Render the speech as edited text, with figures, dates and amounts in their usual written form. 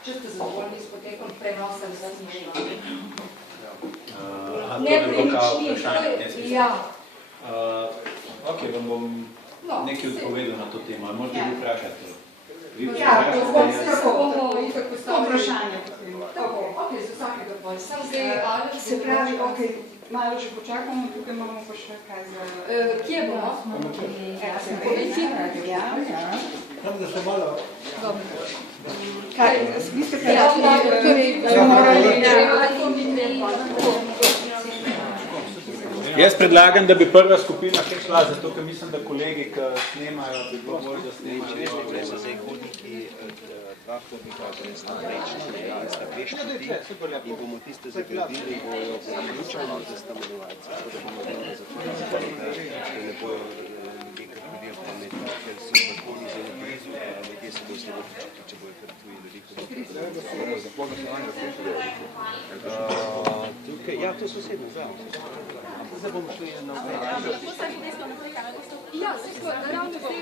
Če ste zadovoljni s potekom prenosa zasnišnja. Nepremični, ja. Ok, vam bom nekaj odpovedal na to temo. Možete vi vprašati? Ja, to vprašanje. Tako, ok, za vsakega dvoj. Se pravi, ok, malo že počakamo, tukaj imamo pa še kaj za... Kje bomo? Ja. Tam, da se malo... Kaj, mislite, kaj Jaz predlagam, da bi prva skupina šla, zato ker mislim, da kolegi, ki snemajo, bi bilo bolj, da snemajo. Tukaj so zdaj hodniki, dva hodnika, torej sta rečna, sta dve špiti in bomo tiste zagradili, bojo priključali za stanovalce, tako da bomo vedno zapravo, da ne bojo ljudje, kar ljudje pametni, ker so zakoni zelo blizu, ljudje se bojo slabo počutili, če bojo kar tuji ljudi. Tukaj, ja, to sosedno, zdaj. Zdaj bomo šli na vse. Ja, ravno zdaj